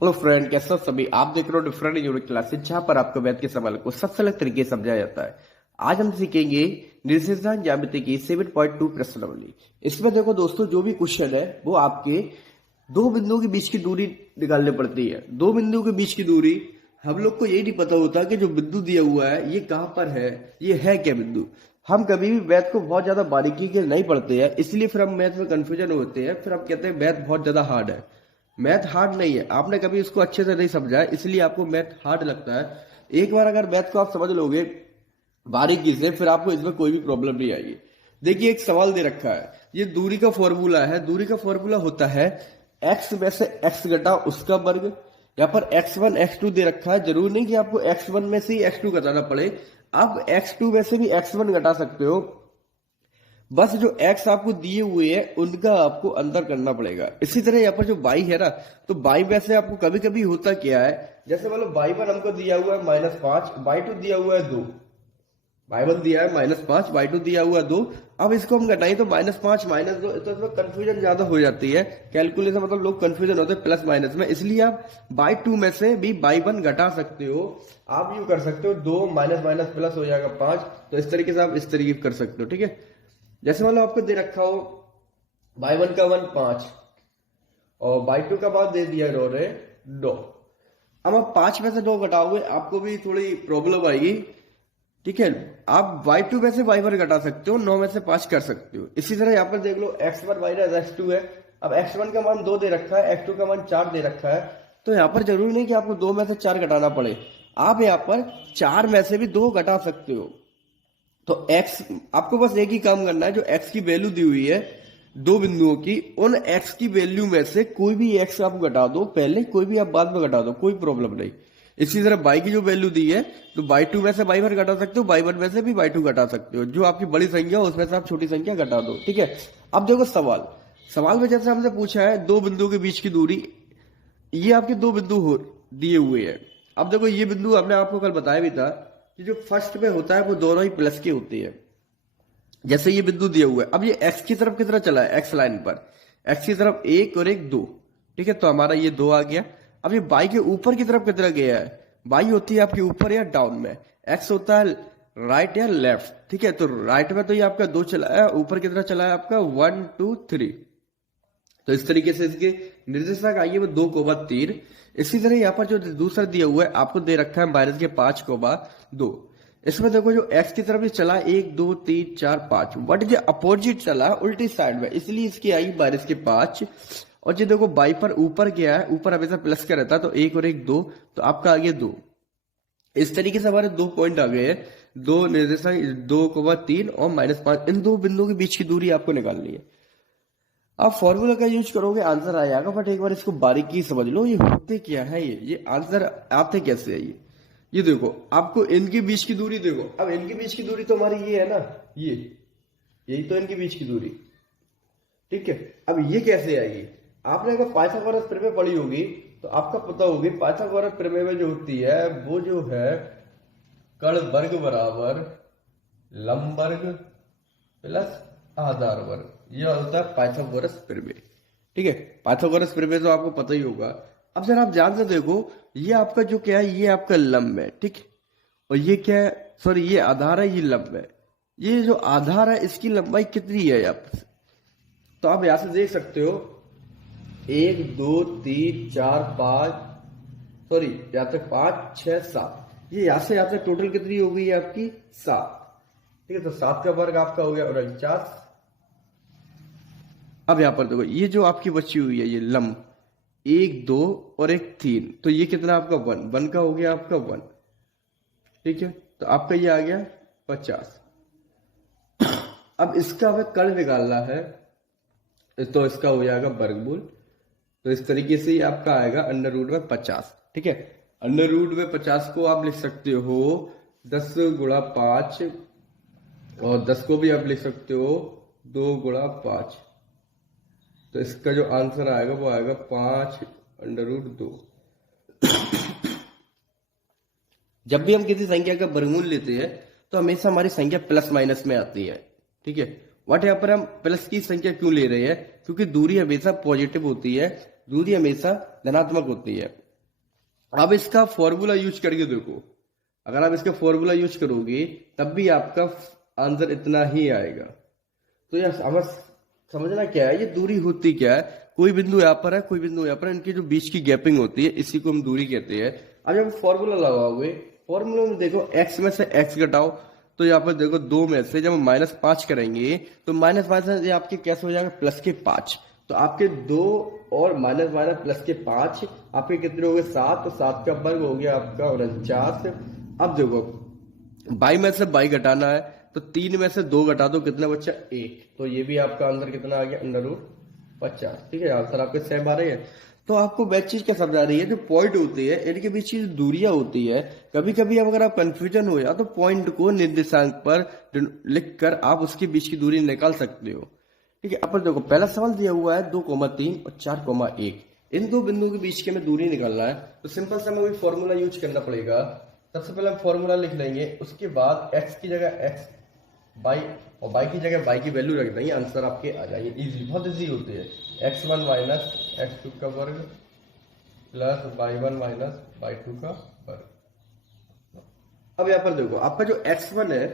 Hello friend, कैसे हो सभी। आप देख रहे हो डिफरेंट यूनिक क्लासेस, जहां पर आपको मैथ के सवाल को सबसे अलग तरीके से समझाया जाता है। आज हम सीखेंगे निर्देशांक ज्यामिति की 7.2 प्रश्नावली। इसमें देखो दोस्तों, जो भी क्वेश्चन है वो आपके दो बिंदुओं के बीच की दूरी निकालनी पड़ती है। दो बिंदुओं के बीच की दूरी हम लोग को ये नहीं पता होता कि जो बिंदु दिया हुआ है ये कहाँ पर है, ये है क्या बिंदु। हम कभी भी मैथ को बहुत ज्यादा बारीकी के नहीं पढ़ते हैं, इसलिए फिर हम मैथ में कंफ्यूजन होते हैं। फिर हम कहते हैं मैथ बहुत ज्यादा हार्ड है। मैथ हार्ड नहीं है, आपने कभी इसको अच्छे से नहीं समझा है, इसलिए आपको मैथ हार्ड लगता है। एक बार अगर मैथ को आप समझ लोगे बारीकी से, फिर आपको इसमें कोई भी प्रॉब्लम नहीं आएगी। देखिए, एक सवाल दे रखा है, ये दूरी का फॉर्मूला है। दूरी का फॉर्मूला होता है एक्स में से एक्स घटा उसका वर्ग। यहाँ पर x1 x2 दे रखा है। जरूर नहीं कि आपको x1 में से ही x2 घटाना पड़े, आप x2 में से भी x1 घटा सकते हो। बस जो x आपको दिए हुए हैं उनका आपको अंतर करना पड़ेगा। इसी तरह यहाँ पर जो y है ना, तो y में से आपको कभी कभी होता क्या है, जैसे मतलब y1 हमको दिया हुआ है -5, y2 दिया हुआ है 2। y1 दिया है -5, y2 दिया हुआ है 2। अब इसको हम घटाएं तो -5 -2, तो इसमें कंफ्यूजन ज्यादा हो जाती है। कैलकुलेशन मतलब लोग कंफ्यूजन होते हैं प्लस माइनस में, इसलिए आप y2 में से भी y1 घटा सकते हो। आप यू कर सकते हो, 2 माइनस माइनस प्लस हो जाएगा 5। तो इस तरीके से आप इस तरीके कर सकते हो, ठीक है। जैसे मान लो आपको दे रखा हो y1 का 1 5 और y2 का मान दे दिया इन्होंने 9। अब आप 5 में से 2 घटाओगे, आपको भी थोड़ी प्रॉब्लम आएगी, ठीक है। आप y2 में से y1 घटा सकते हो, 9 में से 5 कर सकते हो। इसी तरह यहाँ पर देख लो x1 माइनस x2 है। अब x1 का मान 2 दे रखा है, x2 का मान 4 दे रखा है। तो यहाँ पर जरूरी नहीं कि आपको 2 में से 4 घटाना पड़े, आप यहाँ पर 4 में से भी 2 घटा सकते हो। तो x आपको बस एक ही काम करना है, जो x की वैल्यू दी हुई है दो बिंदुओं की, उन x की वैल्यू में से कोई भी x आप घटा दो पहले, कोई भी आप बाद में घटा दो, कोई प्रॉब्लम नहीं। इसी तरह y की जो वैल्यू दी है, तो y2 में से y1 घटा सकते हो, y1 में से भी y2 घटा सकते हो। जो आपकी बड़ी संख्या हो उसमें से आप छोटी संख्या घटा दो, ठीक है। अब देखो सवाल में जैसे हमसे पूछा है दो बिंदुओं के बीच की दूरी, ये आपके दो बिंदु हो दिए हुए हैं। अब देखो, ये बिंदु हमने आपको कल बताया भी था कि जो फर्स्ट पे होता है वो दोनों ही प्लस के होते हैं। जैसे ये बिंदु दिया हुआ है, अब ये x की तरफ कितना चला है, x लाइन पर x की तरफ 1 और 1 2, ठीक है। तो हमारा ये 2 आ गया। अब ये y के ऊपर की तरफ कितना गया है, y होती है आपके ऊपर या डाउन में, x होता है राइट या लेफ्ट, ठीक है। तो राइट में तो ये आपका 2 चला है, ऊपर कितना चला है आपका 1 2 3। तो इस तरीके से इसके निर्देशांक आइए वो 2,3। इसी तरह यहाँ पर जो दूसरा दिया हुआ है आपको दे रखा है -5,2। इसमें देखो जो x की तरफ चला 1 2 3 4 5, बट जो अपोजिट चला उल्टी साइड में, इसलिए इसकी आई -5। और जो देखो y पर ऊपर गया है, ऊपर हमेशा प्लस का रहता है, तो 1 और 1 2, तो आपका आ गया 2। इस तरीके से हमारे 2 पॉइंट आ गए हैं। दो निर्देशांक 2,3 और -5, इन दो बिंदुओं के बीच की दूरी आपको निकालनी है। आप फॉर्मूला का यूज करोगे आंसर आ जाएगा, बट एक बार इसको बारीकी समझ लो, ये होते क्या है, ये आंसर आते कैसे है। ये देखो, आपको इनके बीच की दूरी देखो। अब इनके बीच की दूरी तो हमारी ये है ना, यही तो इनके बीच की दूरी, ठीक है। अब ये कैसे आएगी, आपने अगर पाइथागोरस प्रमेय पढ़ी होगी तो आपका पता होगी, पाइथागोरस प्रमेय में जो होती है वो जो है कर्ण वर्ग बराबर लंब वर्ग प्लस आधार वर्ग, यह होता है पाइथागोरस प्रमेय, ठीक है। पाइथागोरस प्रमेय तो आपको पता ही होगा। अब जरा आप ध्यान से देखो, ये आपका जो क्या है, ये आपका लंब है, ठीक। और ये क्या है, सॉरी ये आधार है, ये लंब है। ये जो आधार है इसकी लंबाई कितनी है यहाँ पर, तो आप यहां से देख सकते हो 1 2 3 4 5, सॉरी यहाँ तक 5 6 7, ये यहां से टोटल कितनी हो गई है आपकी 7, ठीक है। तो 7 का वर्ग आपका हो गया 49। अब यहां पर देखो, ये जो आपकी बची हुई है ये लंब 1 2 और 1 3, तो ये कितना आपका 1 का हो गया आपका 1, ठीक है। तो आपका ये आ गया 50। अब इसका हमें कर्ण निकालना है, तो इसका हो जाएगा वर्गमूल। तो इस तरीके से ही आपका आएगा √50, ठीक है। √50 को आप लिख सकते हो 10 × 5, और 10 को भी आप लिख सकते हो 2 × 5। तो इसका जो आंसर आएगा वो आएगा 5√2। जब भी हम किसी संख्या का वर्गमूल लेते हैं तो हमेशा हमारी संख्या प्लस माइनस में आती है, ठीक है। बट यहाँ पर हम प्लस की संख्या क्यों ले रहे हैं, क्योंकि दूरी हमेशा पॉजिटिव होती है, दूरी हमेशा धनात्मक होती है। अब इसका फॉर्मूला यूज करके देखो, अगर आप इसका फॉर्मूला यूज करोगे तब भी आपका आंसर इतना ही आएगा। तो यह हमें समझना क्या है, ये दूरी होती क्या है, कोई बिंदु यहाँ पर है, कोई बिंदु यहाँ पर है, इनकी जो बीच की गैपिंग होती है इसी को हम दूरी कहते हैं। अब जब फॉर्मूला लगाओगे, फॉर्मूला में देखो x में से x घटाओ, तो यहाँ पर देखो 2 में से जब हम -5 करेंगे तो माइनस माइनस ये आपके कैसे हो जाएगा, प्लस के 5। तो आपके 2 और माइनस माइनस प्लस के 5 आपके कितने हो गए, 7। तो 7 का वर्ग हो गया आपका 49। अब देखो बाई में से बाई घटाना है, तो 3 में से 2 घटा दो, कितना बच्चा 1। तो ये भी आपका आंसर कितना आ गया, √50। ठीक है, आंसर आपके सेम आ रहे हैं। तो आपको वह चीज क्या समझा रही है, जो पॉइंट होती है इनके बीच की दूरियां होती है, कभी कभी अब अगर आप कंफ्यूजन हो या तो पॉइंट को निर्देशांक पर लिखकर आप उसके बीच की दूरी निकाल सकते हो। ठीक है, अपन देखो पहला सवाल दिया हुआ है 2,3 और 4,1, इन दो बिंदुओं के बीच की हमें दूरी निकालना है। तो सिंपल सा हमें फॉर्मूला यूज करना पड़ेगा। सबसे पहले हम फॉर्मूला लिख लेंगे, उसके बाद x की जगह x बाई और बाई की जगह बाई की वैल्यू रख देंगे, आंसर आपके आ जाएंगे। इजी, बहुत इजी होती है। x1 माइनस x2 का वर्ग प्लस y1 माइनस y2 का वर्ग। अब यहाँ पर देखो आपका जो x1 है,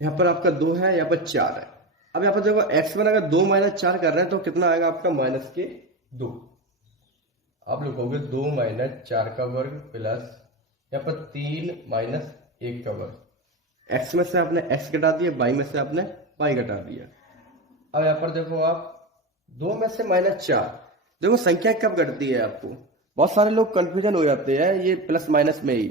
यहाँ पर आपका 2 है, यहाँ पर 4 है। अब यहाँ पर देखो x1 अगर 2 माइनस 4 कर रहे हैं तो कितना आएगा आपका, -2। आप लिखोगे 2 माइनस 4 का वर्ग प्लस यहाँ पर 3 माइनस 1 का वर्ग। x में से आपने x घटा दिया, y में से आपने y घटा दिया। अब यहाँ पर देखो आप 2 में से -4, देखो संख्या कब घटती है आपको, बहुत सारे लोग कंफ्यूजन हो जाते हैं ये प्लस माइनस में ही।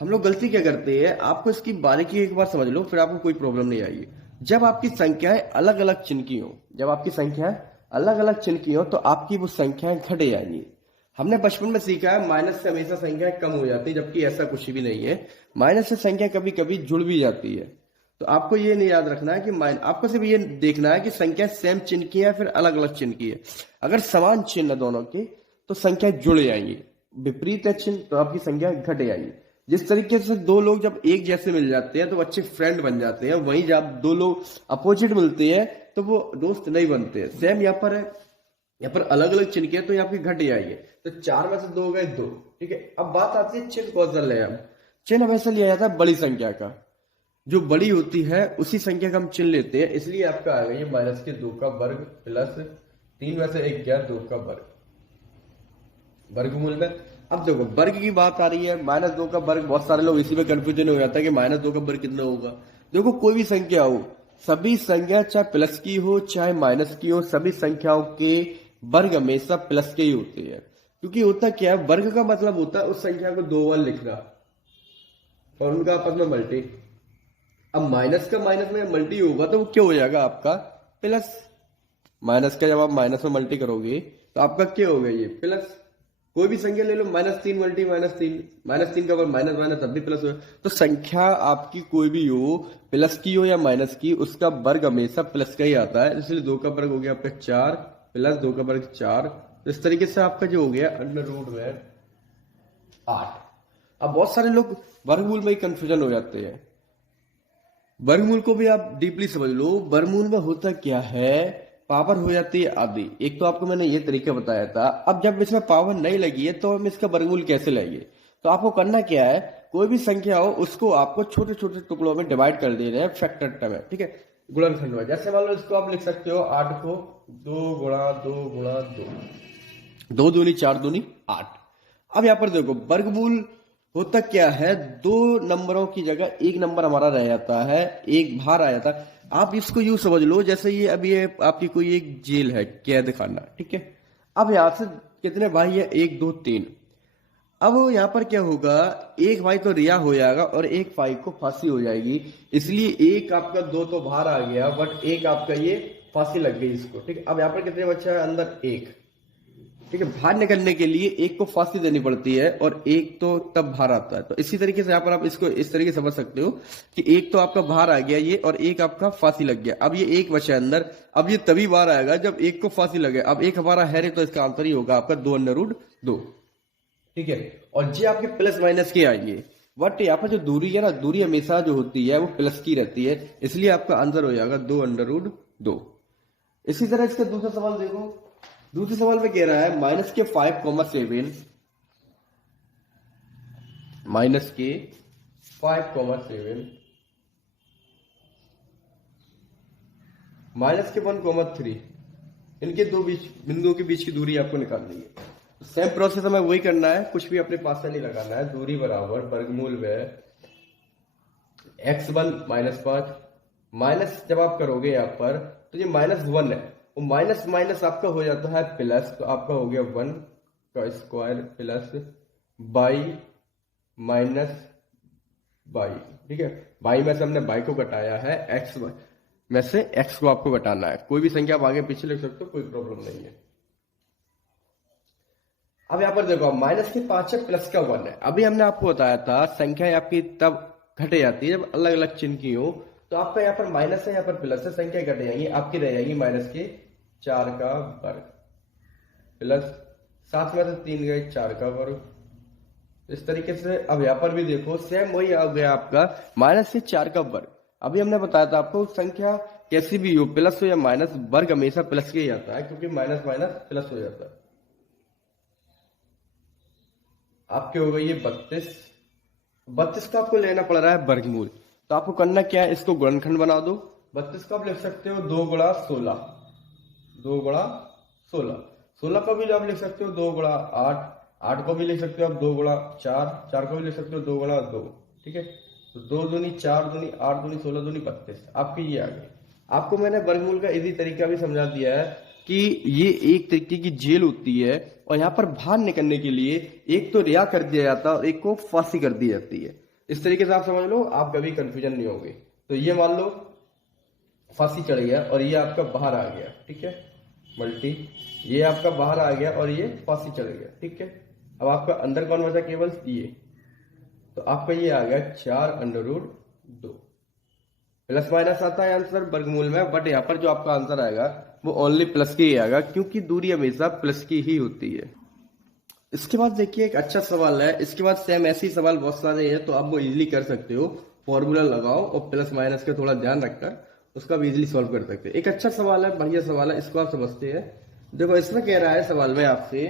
हम लोग गलती क्या करते हैं, आपको इसकी बारीकी एक बार समझ लो, फिर आपको कोई प्रॉब्लम नहीं आएगी। जब आपकी संख्याएं अलग अलग चिन्ह की हो, जब आपकी संख्याएं अलग अलग चिन्ह की हो तो आपकी वो संख्याएं घट जाएंगी। हमने बचपन में सीखा है माइनस से हमेशा संख्या कम हो जाती है, जबकि ऐसा कुछ भी नहीं है। माइनस से संख्या कभी कभी जुड़ भी जाती है। तो आपको ये नहीं याद रखना है कि आपको सिर्फ ये देखना है कि संख्या सेम चिन्ह की है फिर अलग अलग चिन्ह की है। अगर समान चिन्ह दोनों की तो संख्या जुड़ जाएंगी, विपरीत है चिन्ह तो आपकी संख्या घट जाएगी। जिस तरीके से दो लोग जब एक जैसे मिल जाते हैं तो अच्छे फ्रेंड बन जाते हैं, वहीं जब दो लोग अपोजिट मिलते हैं तो वो दोस्त नहीं बनते। सेम यहाँ पर है, यहाँ पर अलग अलग चिन्ह के तो यहाँ पे घट जाएंगे। तो 4 में से 2 गए 2। ठीक है, अब बात आती है चिन्ह कौन सा ले। चिन्ह हमेशा लिया जाता है बड़ी संख्या का, जो बड़ी होती है उसी संख्या का हम चिन्ह लेते हैं। इसलिए आपका आ गया -2 का वर्ग प्लस 3 में से 1 गया 2 का वर्ग वर्गमूल में। अब देखो वर्ग की बात आ रही है, -2 का वर्ग, बहुत सारे लोग इसी में कंफ्यूजन हो जाता है कि -2 का वर्ग कितना होगा। देखो कोई भी संख्या हो, सभी संख्या चाहे प्लस की हो चाहे माइनस की हो, सभी संख्याओं के वर्ग हमेशा प्लस के ही होते हैं। क्योंकि होता क्या है, वर्ग का मतलब होता है उस संख्या को 2 बार लिखना और उनका आपस में मल्टी। अब माइनस का माइनस में मल्टी होगा तो वो क्या हो जाएगा आपका प्लस। माइनस का जब आप माइनस में मल्टी करोगे तो आपका क्या होगा, ये प्लस। कोई भी संख्या ले लो, -3 मल्टी -3 का वर्ग माइनस माइनस तब भी प्लस हो। तो संख्या आपकी कोई भी हो, प्लस की हो या माइनस की, उसका वर्ग हमेशा प्लस का ही आता है। इसलिए 2 का वर्ग हो गया आपका 4 प्लस 2 का वर्ग 4। तो इस तरीके से आपका जो हो गया √8। अब बहुत सारे लोग वर्गमूल में ही कंफ्यूजन हो जाते हैं। वर्गमूल को भी आप डीपली समझ लो। वर्गमूल में होता क्या है, पावर हो जाती है आधी। एक तो आपको मैंने ये तरीका बताया था। अब जब इसमें पावर नहीं लगी है तो हम इसका वर्गमूल कैसे लेंगे। तो आपको करना क्या है, कोई भी संख्या हो उसको आपको छोटे छोटे टुकड़ों में डिवाइड कर दे रहे हैं फैक्टर में। ठीक है, गुणनखंड में। जैसे मान लो इसको आप लिख सकते हो 8 को 2 गुणा 2 गुणा 2, 2 दूनी 4 दूनी 8। अब यहाँ पर देखो वर्गमूल होता क्या है, 2 नंबरों की जगह 1 नंबर हमारा रह जाता है, एक बाहर आ जाता है। आप इसको यूं समझ लो जैसे ये अभी ये आपकी कोई एक जेल है, कैद खाना। ठीक है, अब यहां से कितने भाई है, 1 2 3। अब यहाँ पर क्या होगा, एक भाई तो रिहा हो जाएगा और एक भाई को फांसी हो जाएगी। इसलिए एक आपका 2 तो बाहर आ गया, बट एक आपका ये फांसी लग गई इसको। ठीक है, अब यहाँ पर कितने बच्चा है, अंदर 1। ठीक है, बाहर निकलने के लिए एक को फांसी देनी पड़ती है और एक तो तब बाहर आता है। तो इसी तरीके से यहाँ पर आप इसको इस तरीके से समझ सकते हो कि एक तो आपका बाहर आ गया ये और एक आपका फांसी लग गया। अब ये एक बचा अंदर, अब ये तभी बाहर आएगा जब एक को फांसी लगे। अब एक हमारा है तो इसका आंसर ही होगा आपका 2√2। ठीक है, और ये आपके प्लस माइनस के आएंगे। बट यहाँ पर जो दूरी है ना, दूरी हमेशा जो होती है वो प्लस की रहती है, इसलिए आपका आंसर हो जाएगा 2√2। इसी तरह इसका दूसरा सवाल देखो, दूसरे सवाल में कह रहा है माइनस के 5,7 माइनस के 5,7 माइनस के 1,3 इनके दो बिंदुओं के बीच की दूरी आपको निकालनी है। सेम प्रोसेस हमें वही करना है, कुछ भी अपने पास से नहीं लगाना है। दूरी बराबर वर्गमूल में x1 -5 माइनस जब आप करोगे यहाँ पर तो ये -1 है, वो माइनस माइनस आपका हो जाता है प्लस, तो आपका हो गया 1 का square plus by minus by. ठीक है, बाई में से हमने बाई को घटाया है, एक्स में से एक्स को आपको घटाना है। कोई भी संख्या आप आगे पीछे लिख सकते हो, कोई प्रॉब्लम नहीं है। अब यहाँ पर देखो माइनस के 5 है प्लस का 1 है। अभी हमने आपको बताया था संख्या आपकी तब घट जाती है जब अलग अलग चिन्ह की हो। तो आपका यहाँ पर माइनस है, यहाँ पर प्लस है, संख्या घट जाएंगी, आपकी रह जाएगी माइनस के 4 का वर्ग प्लस साथ में से 3 गए 4 का वर्ग। इस तरीके से अब यहाँ पर भी देखो सेम वही आ गया आपका माइनस के 4 का वर्ग। अभी हमने बताया था आपको संख्या कैसी भी हो, प्लस हो या माइनस, वर्ग हमेशा प्लस के ही आता है, क्योंकि माइनस माइनस प्लस हो जाता है। आपके हो गई ये 32 का आपको लेना पड़ रहा है वर्गमूल। तो आपको करना क्या है, इसको गुणनखंड बना दो। 32 का आप लिख सकते हो 2 गुणा 16, 2 गुणा 16। 16 का भी आप लिख सकते हो 2 गुणा 8, 8 को भी लिख सकते हो आप 2 गुणा 4, 4 को भी लिख सकते हो 2 गुणा 2। ठीक है, तो 2 दूनी 4 दूनी 8 दूनी 16 दूनी 32, आपकी ये आ गई। आपको मैंने वर्गमूल का इजी तरीका भी समझा दिया है कि ये एक तरीके की जेल होती है, और यहाँ पर बाहर निकलने के लिए एक तो रिया कर दिया जाता है और एक को फांसी कर दी जाती है। इस तरीके से आप समझ लो, आप कभी कंफ्यूजन नहीं होगे। तो ये मान लो फांसी चढ़ गया और ये आपका बाहर आ गया, ठीक है, मल्टी, ये आपका बाहर आ गया और ये फांसी चढ़ गया। ठीक है, अब आपका अंदर कौन बचा, केवल ये, तो आपका ये आ गया 4√2। प्लस माइनस आता है आंसर वर्गमूल में, बट यहाँ पर जो आपका आंसर आएगा वो ओनली प्लस की ही आएगा, क्योंकि दूरी हमेशा प्लस की ही होती है। इसके बाद देखिए एक अच्छा सवाल है, इसके बाद सेम ऐसे ही सवाल बहुत सारे हैं, तो आप वो इजीली कर सकते हो। फॉर्मूला लगाओ और प्लस माइनस का थोड़ा ध्यान रखकर उसका भी इजीली सॉल्व कर सकते हो। एक अच्छा सवाल है, बढ़िया सवाल है, इसको आप समझते हैं। देखो इसमें कह रहा है सवाल में आपसे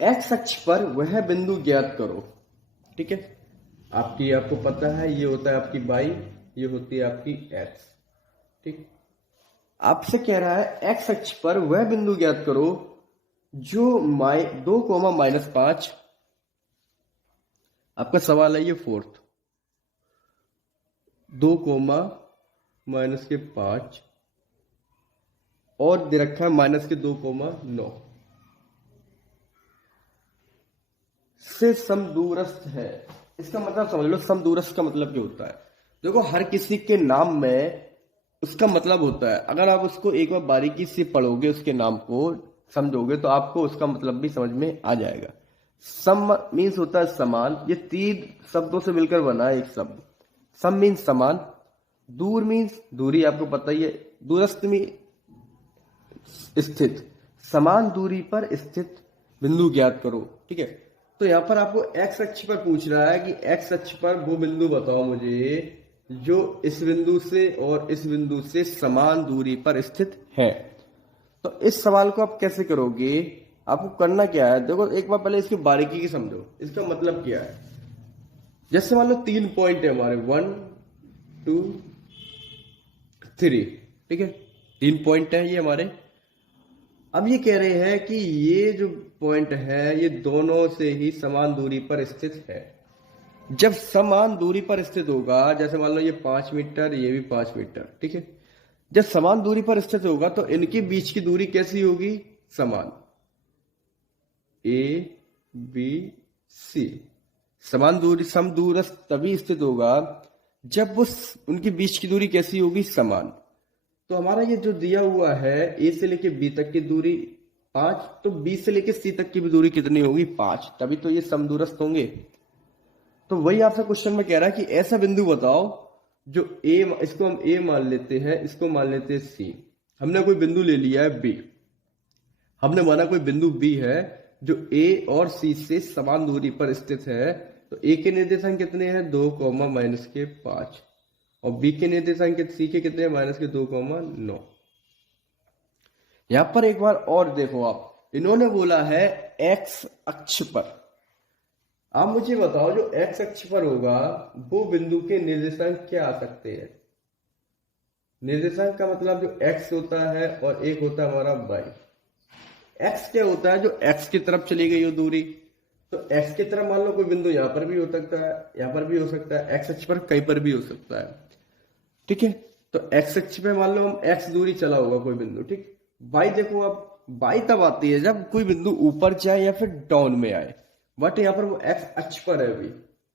एक्स अक्ष पर वह बिंदु ज्ञात करो। ठीक है, आपको पता है ये होता है आपकी बाई, ये होती है आपकी एक्स। ठीक, आपसे कह रहा है एक्स अक्ष पर वह बिंदु ज्ञात करो जो 2,-5, आपका सवाल है ये फोर्थ, 2,-5 और दे रखा है -2,9 से समदूरस्थ है। इसका मतलब समझ लो, समदूरस्थ का मतलब क्या होता है। देखो हर किसी के नाम में उसका मतलब होता है, अगर आप उसको एक बार बारीकी से पढ़ोगे, उसके नाम को समझोगे, तो आपको उसका मतलब भी समझ में आ जाएगा। सम मीन्स होता है समान, ये 3 शब्दों से मिलकर बना है एक शब्द। सम मीन्स समान, दूर मीन्स दूरी, आपको पता ही है, दूरस्थ में स्थित, समान दूरी पर स्थित बिंदु ज्ञात करो। ठीक है, तो यहां पर आपको एक्स अक्ष पर पूछ रहा है कि एक्स अक्ष पर वो बिंदु बताओ मुझे जो इस बिंदु से और इस बिंदु से समान दूरी पर स्थित है। तो इस सवाल को आप कैसे करोगे, आपको करना क्या है, देखो एक बार पहले इसकी बारीकी की समझो, इसका मतलब क्या है। जैसे मान लो 3 पॉइंट है हमारे, 1 2 3, ठीक है, 3 पॉइंट है ये हमारे। अब ये कह रहे हैं कि ये जो पॉइंट है ये दोनों से ही समान दूरी पर स्थित है। जब समान दूरी पर स्थित होगा, जैसे मान लो ये 5 मीटर, ये भी 5 मीटर, ठीक है, जब समान दूरी पर स्थित होगा तो इनके बीच की दूरी कैसी होगी, समान, ए बी सी। समान दूरी, समदूरस्थ तभी स्थित होगा जब वो उनके बीच की दूरी कैसी होगी, समान। तो हमारा ये जो दिया हुआ है ए से लेके बी तक की दूरी 5, तो बी से लेके सी तक की भी दूरी कितनी होगी, 5, तभी तो ये समदूरस्थ होंगे। तो वही आपसे क्वेश्चन में कह रहा है कि ऐसा बिंदु बताओ जो ए, इसको हम ए मान लेते हैं, इसको मान लेते हैं सी। हमने कोई बिंदु ले लिया है बी, हमने माना कोई बिंदु बी है जो ए और सी से समान दूरी पर स्थित है। तो ए के निर्देशांक कितने हैं, 2, -5, और बी के निर्देशांक सी के कितने हैं, -2, 9। यहां पर एक बार और देखो आप, इन्होंने बोला है एक्स अक्ष पर। आप मुझे बताओ जो एक्स अक्ष पर होगा वो बिंदु के निर्देशांक क्या आ सकते हैं। निर्देशांक का मतलब जो एक्स होता है और एक होता है हमारा वाई। एक्स क्या होता है, जो एक्स की तरफ चली गई हो दूरी, तो एक्स की तरफ मान लो कोई बिंदु यहां पर भी हो सकता है, यहां पर भी हो सकता है, एक्स अक्ष पर कहीं पर भी हो सकता है। ठीक है, तो एक्स अक्ष पे मान लो हम एक्स दूरी चला होगा कोई बिंदु। ठीक, वाई देखो अब, वाई तब आती है जब कोई बिंदु ऊपर जाए या फिर डाउन में आए, बट यहाँ पर वो एक्स अक्ष पर है अभी,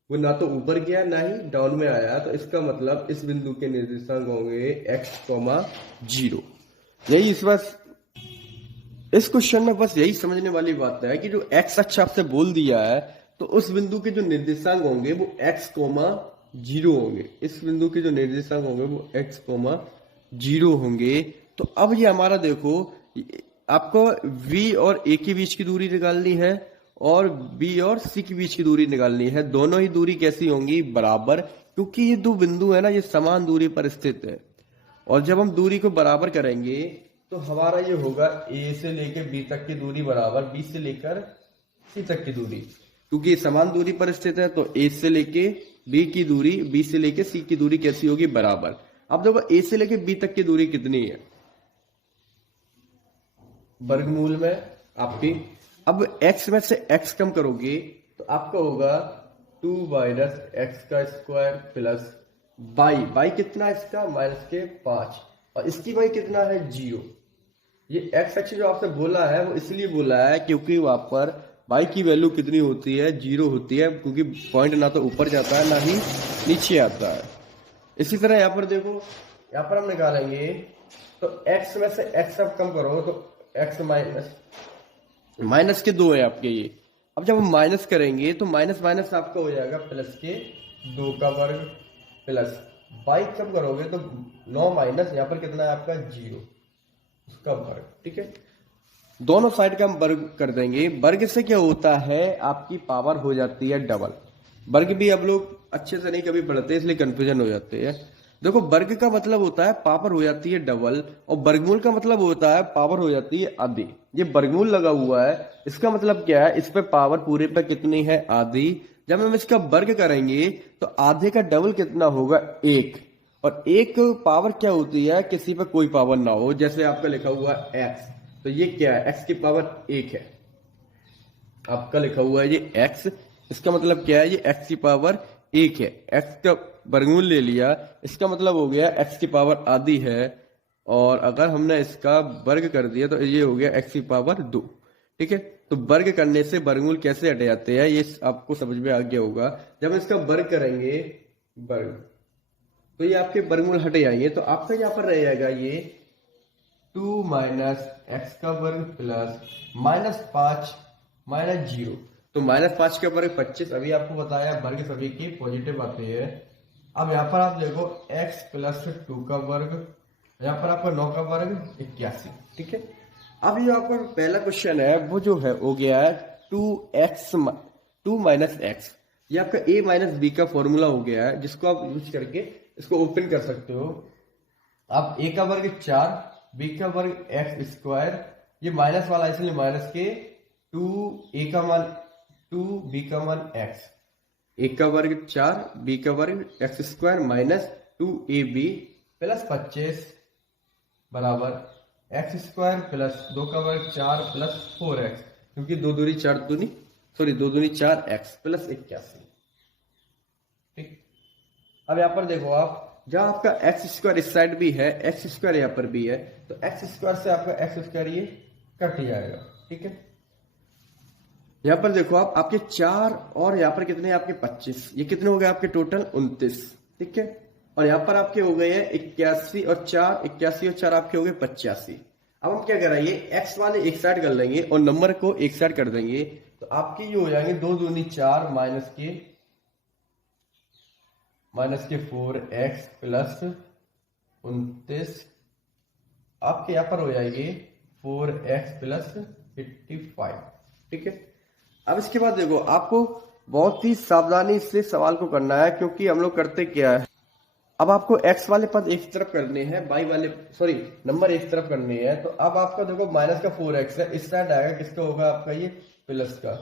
वो ना तो ऊपर गया ना ही डाउन में आया, तो इसका मतलब इस बिंदु के निर्देशांक होंगे एक्स, 0। यही इस क्वेश्चन में बस यही समझने वाली बात है कि जो एक्स अक्ष आपसे बोल दिया है तो उस बिंदु के जो निर्देशांक होंगे वो एक्स, 0 होंगे। इस बिंदु के जो निर्देशांक होंगे वो एक्स, 0 होंगे। तो अब ये हमारा देखो, आपको v और a के बीच की दूरी निकालनी है और b और c के बीच की दूरी निकालनी है। दोनों ही दूरी कैसी होंगी, बराबर, क्योंकि ये दो बिंदु है ना, ये समान दूरी पर स्थित है। और जब हम दूरी को बराबर करेंगे तो हमारा ये होगा a से लेकर b तक की दूरी बराबर b से लेकर c तक की दूरी, क्योंकि ये समान दूरी पर स्थित है। तो a से लेके b की दूरी, b से लेके c की दूरी कैसी होगी, बराबर। अब देखो a से लेके b तक की दूरी कितनी है, वर्गमूल में आपकी। अब x में से x कम करोगे तो आपका होगा 2 माइनस एक्स का स्क्वायर प्लस y कितना है इसका, -5, और इसकी y कितना है, 0। ये x अक्ष जो आपसे बोला है वो इसलिए बोला है क्योंकि वहां पर y की वैल्यू कितनी होती है, 0 होती है, क्योंकि पॉइंट ना तो ऊपर जाता है ना ही नीचे आता है। इसी तरह यहाँ पर देखो, यहाँ पर हम निकालेंगे तो x में से x अब कम करो तो x माइनस के 2 है आपके ये। अब जब हम माइनस करेंगे तो माइनस माइनस आपका हो जाएगा प्लस के 2 का वर्ग प्लस y कब करोगे तो 9 माइनस यहाँ पर कितना है आपका 0, उसका वर्ग। ठीक है, दोनों साइड का हम वर्ग कर देंगे। वर्ग से क्या होता है, आपकी पावर हो जाती है डबल। वर्ग भी अब लोग अच्छे से नहीं कभी पढ़ते इसलिए कंफ्यूजन हो जाते हैं। देखो, वर्ग का मतलब होता है पावर हो जाती है डबल, और वर्गमूल का मतलब होता है पावर हो जाती है आधी। ये वर्गमूल लगा हुआ है, इसका मतलब क्या है, इस पे पावर पूरे पे कितनी है, आधी। जब हम इसका वर्ग करेंगे तो आधे का डबल कितना होगा, 1। और एक पावर क्या होती है, किसी पे कोई पावर ना हो, जैसे आपका लिखा हुआ है x, तो ये क्या है, x की पावर 1 है। आपका लिखा हुआ है ये x, इसका मतलब क्या है, ये x की पावर 1 है। x का वर्गमूल ले लिया, इसका मतलब हो गया x की पावर आधी है, और अगर हमने इसका वर्ग कर दिया तो ये हो गया x की पावर 2। ठीक है, तो वर्ग करने से वर्गमूल कैसे हट जाते हैं ये आपको समझ में आ गया होगा। जब इसका वर्ग करेंगे, वर्ग, तो ये आपके वर्गमूल हट जाएंगे, तो आपका यहाँ पर रह जाएगा ये 2 माइनस एक्स का वर्ग प्लस -5 माइनस 0। तो -5 का वर्ग 25, अभी आपको बताया वर्ग सभी की पॉजिटिव आते हैं। अब यहाँ पर आप देखो x प्लस 2 का वर्ग, यहाँ पर आपका 9 का वर्ग 81। ठीक है, अब ये आपका पहला क्वेश्चन है वो जो है हो गया है 2 माइनस एक्स। ये आपका a माइनस बी का फॉर्मूला हो गया है, जिसको आप यूज करके इसको ओपन कर सकते हो। आप a का वर्ग 4, b का वर्ग एक्स स्क्वायर, ये माइनस वाला इसलिए माइनस के 2a का मान 2, b का मान x, a का वर्ग 4, b का वर्ग x square minus 2ab plus 25 बराबर एक्स स्क्वायर प्लस 2 का वर्ग 4 प्लस 4x, क्योंकि 2 दूनी 4x प्लस 81। ठीक, अब यहाँ पर देखो आप, जहां आपका एक्स स्क्वायर इस साइड भी है, एक्स स्क्वायर यहाँ पर भी है, तो एक्स स्क्वायर से आपका एक्स स्क्वायर ये कट जाएगा। ठीक है, यहाँ पर देखो आप, आपके 4 और यहाँ पर कितने आपके 25, ये कितने हो गए आपके टोटल 29। ठीक है, और यहाँ पर आपके हो गए हैं 81 और 4 आपके हो गए 85। अब हम क्या करेंगे, एक्स वाले एक साइड कर लेंगे और नंबर को एक साइड कर देंगे, तो आपके ये हो जाएंगे 2 दूनी 4 माइनस के 4x प्लस 29। आपके यहाँ पर हो जाएंगे 4x प्लस 55। ठीक है, अब इसके बाद देखो, आपको बहुत ही सावधानी से सवाल को करना है, क्योंकि हम लोग करते क्या है, अब आपको एक्स वाले पद एक तरफ करने हैं, वाई वाले सॉरी नंबर एक तरफ करने हैं। तो अब आपका देखो माइनस का 4x है, इस साइड आएगा किसका होगा आपका ये प्लस का।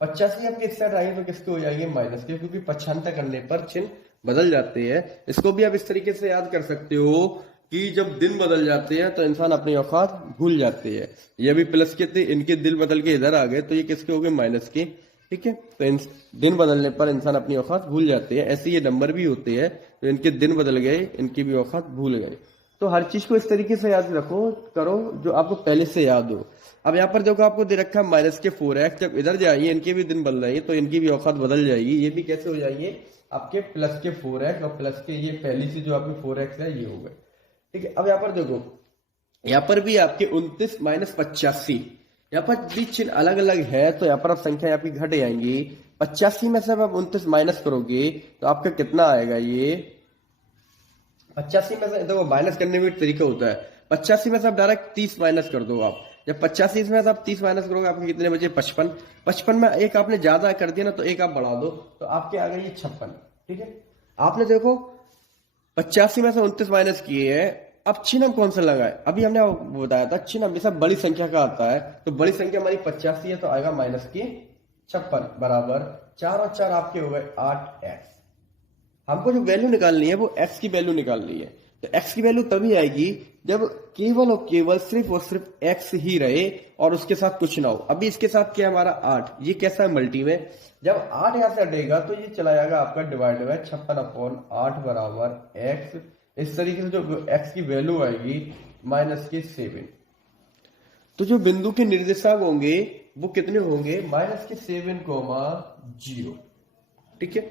85 आपके इस साइड आएंगे तो किसके हो जाएंगे माइनस के, क्योंकि पक्षांतर करने पर चिन्ह बदल जाते हैं। इसको भी आप इस तरीके से याद कर सकते हो कि जब दिन बदल जाते हैं तो इंसान अपनी औकात भूल जाते हैं। ये भी प्लस के थे, इनके दिल बदल के इधर आ गए तो ये किसके हो गए माइनस के। ठीक है, तो दिन बदलने पर इंसान अपनी औकात भूल जाते हैं। ऐसे ये नंबर भी होते हैं, तो इनके दिन बदल गए, इनकी भी औकात भूल गए। तो हर चीज को इस तरीके से याद रखो करो जो आपको पहले से याद हो। अब यहाँ पर देखो आपको दे रखा है माइनस के 4x, जब इधर जाएंगे इनके भी दिन बदल जाएंगे तो इनकी भी औकात बदल जाएगी। ये भी कैसे हो जाएंगे आपके प्लस के 4x और प्लस के ये पहली से जो आपके 4x है ये हो गए। ठीक है, अब यहाँ पर देखो यहाँ पर भी आपके 29 माइनस 85, यहाँ पर भी चिन्ह अलग अलग है तो यहाँ पर आप संख्या आपकी घट जाएंगी। 85 में से आप 29 माइनस करोगे तो आपका कितना आएगा ये 85 में से देखो माइनस करने में एक तरीका होता है। 85 में से आप डायरेक्ट 30 माइनस कर दो। आप जब 85 में से आप 30 माइनस करोगे आपके कितने बचे 55। 55 में एक आपने ज्यादा कर दिया ना तो एक आप बढ़ा दो तो आपके आ गए ये 56। ठीक है, आपने देखो 85 में से 29 माइनस किए हैं। अब चिन्ह हम कौन सा लगाए, अभी हमने बताया था चिन्ह हमेशा बड़ी संख्या का आता है। तो बड़ी संख्या हमारी 85 है तो आएगा माइनस की 56 बराबर 4 और 4 आपके हो गए 8x। हमको जो वैल्यू निकालनी है वो x की वैल्यू निकालनी है। तो x की वैल्यू तभी आएगी जब केवल और केवल सिर्फ और सिर्फ x ही रहे और उसके साथ कुछ ना हो। अभी इसके साथ क्या हमारा 8, ये कैसा है मल्टी में, जब 8 यहां से हटेगा तो ये चला जाएगा आपका डिवाइड बाय 56/8 बराबर x। इस तरीके से जो x की वैल्यू आएगी माइनस के 7। तो जो बिंदु के निर्देशांक होंगे वो कितने होंगे माइनस के 7,0। ठीक है,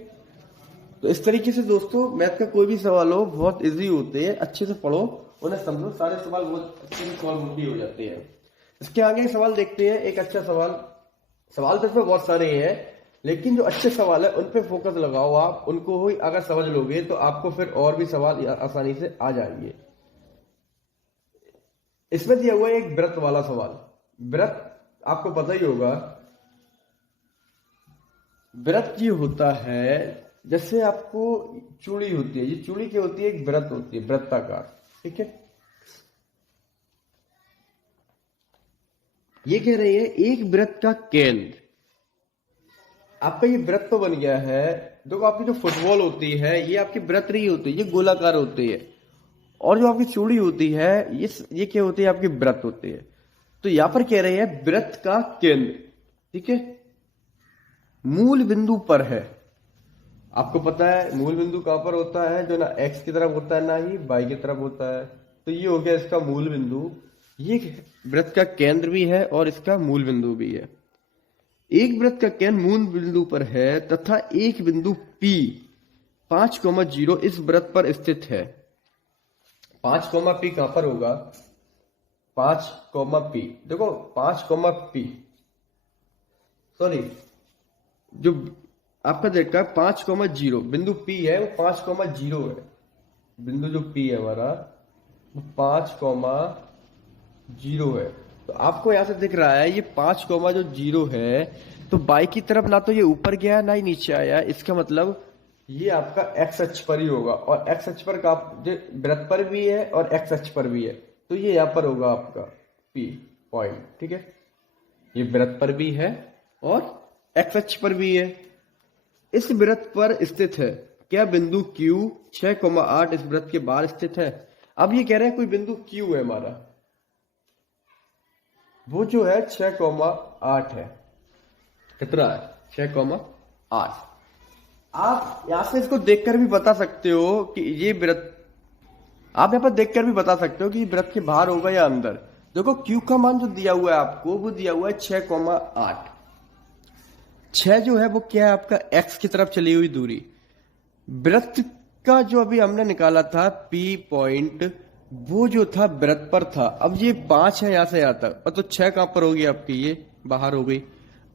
तो इस तरीके से दोस्तों मैथ का कोई भी सवाल हो बहुत इजी होते हैं, अच्छे से पढ़ो उन्हें समझो, सारे सवाल बहुत अच्छे से सॉल्व भी हो जाते हैं। इसके आगे सवाल देखते हैं, एक अच्छा सवाल तो इसमें बहुत सारे हैं लेकिन जो अच्छे सवाल है उन पे फोकस लगाओ। आप उनको ही अगर समझ लोगे तो आपको फिर और भी सवाल आसानी से आ जाएंगे। इसमें दिया हुआ है एक वृत्त वाला सवाल। वृत्त आपको पता ही होगा, वृत्त ये होता है जैसे आपको चूड़ी होती है, ये चूड़ी क्या होती है एक वृत्त होती है, वृत्ताकार। ठीक है, ये कह रही है एक वृत्त का केंद्र, आपका ये वृत्त तो बन गया है। देखो आपकी जो फुटबॉल होती है ये आपकी वृत्त नहीं होती, ये गोलाकार होती है। और जो आपकी चूड़ी होती है ये क्या होती है आपकी वृत्त होती है। तो यहां पर कह रहे हैं वृत्त का केंद्र, ठीक है, मूल बिंदु पर है। आपको पता है मूल बिंदु कहां पर होता है, जो ना एक्स की तरफ होता है ना ही वाई की तरफ होता है। तो ये हो गया इसका मूल बिंदु, ये वृत्त का केंद्र भी है और इसका मूल बिंदु भी है। एक वृत्त का केंद्र मूल बिंदु पर है तथा एक बिंदु P 5,0 इस वृत्त पर स्थित है। 5,P कहां पर होगा, 5,P देखो 5,P सॉरी जो आपका देखा 5,0 बिंदु P है वो 5,0 है। बिंदु जो P है हमारा वो 5,0 है। तो आपको यहां से दिख रहा है ये 5,0 है, तो बाई की तरफ ना तो ये ऊपर गया ना ही नीचे आया। इसका मतलब ये आपका एक्स अक्ष पर ही होगा, और एक्स अक्ष पर का वृत्त पर भी है और एक्स अक्ष पर भी है। तो ये यहां पर होगा आपका P पॉइंट। ठीक है, ये वृत्त पर भी है और एक्स अक्ष पर भी है। इस वृत्त पर स्थित है क्या बिंदु Q 6,8 इस वृत्त के बाहर स्थित है। अब ये कह रहे हैं कोई बिंदु Q है हमारा, वो जो है 6,8 है। कितना है 6,8। आप यहां से इसको देखकर भी बता सकते हो कि ये वृत्त, आप यहां पर देखकर भी बता सकते हो कि वृत्त के बाहर होगा या अंदर। देखो Q का मान जो दिया हुआ है आपको वो दिया हुआ है 6,8। 6 जो है वो क्या है आपका x की तरफ चली हुई दूरी। वृत्त का जो अभी हमने निकाला था P पॉइंट वो जो था वृत्त पर था। अब ये 5 है यहां से यहां तक, और तो 6 कहां पर होगी आपकी, ये बाहर हो गई।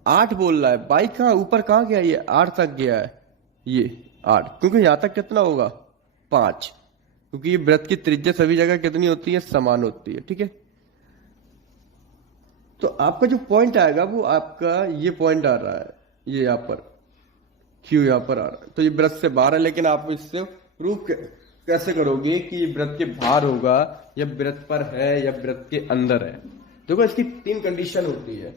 8 बोल रहा है, बाई का ऊपर कहां गया, ये 8 तक गया है, ये 8, क्योंकि यहां तक कितना होगा 5, क्योंकि ये वृत्त की त्रिज्या सभी जगह कितनी होती है, समान होती है। ठीक है, तो आपका जो पॉइंट आएगा वो आपका ये पॉइंट आ रहा है, ये यहां पर Q यहां पर आ रहा है। तो ये वृत्त से बाहर है, लेकिन आप इससे प्रूफ कैसे करोगे कि ये वृत्त के बाहर होगा या वृत्त पर है या वृत्त के अंदर है? देखो इसकी 3 कंडीशन होती है।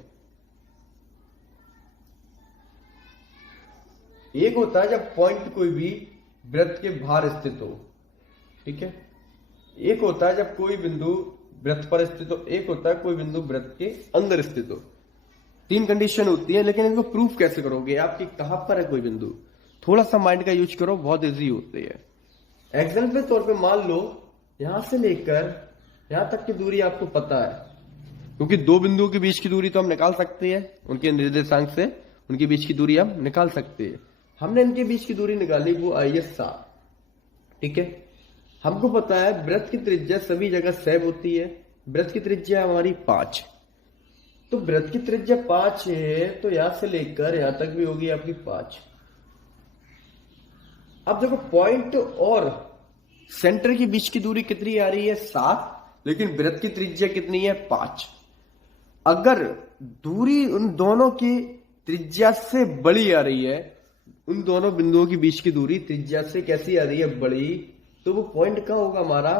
एक होता है जब पॉइंट कोई भी वृत्त के बाहर स्थित हो, ठीक है। एक होता है जब कोई बिंदु वृत्त पर स्थित हो, एक होता है कोई बिंदु वृत्त के अंदर स्थित हो। 3 कंडीशन होती है, लेकिन इनको प्रूफ कैसे करोगे आपकी कहां पर है कोई बिंदु? थोड़ा सा माइंड का यूज करो, बहुत इजी होती है। एग्जाम्पल के तौर पे मान लो यहां से लेकर यहां तक की दूरी आपको पता है, क्योंकि 2 बिंदुओं के बीच की दूरी तो हम निकाल सकते हैं, उनके निर्देशांक से उनके बीच की दूरी हम निकाल सकते हैं। हमने इनके बीच की दूरी निकाली, वो आई है 7, ठीक है। हमको पता है वृत्त की त्रिज्या सभी जगह सेम होती है, वृत्त की त्रिज्या हमारी 5, तो वृत्त की त्रिज्या 5 है, तो यहां से लेकर यहां तक भी होगी आपकी 5। अब देखो पॉइंट और सेंटर के बीच की दूरी कितनी आ रही है 7, लेकिन वृत्त की त्रिज्या कितनी है 5। अगर दूरी उन दोनों की त्रिज्या से बड़ी आ रही है, उन दोनों बिंदुओं के बीच की दूरी त्रिज्या से कैसी आ रही है बड़ी, तो वो पॉइंट कहां होगा हमारा?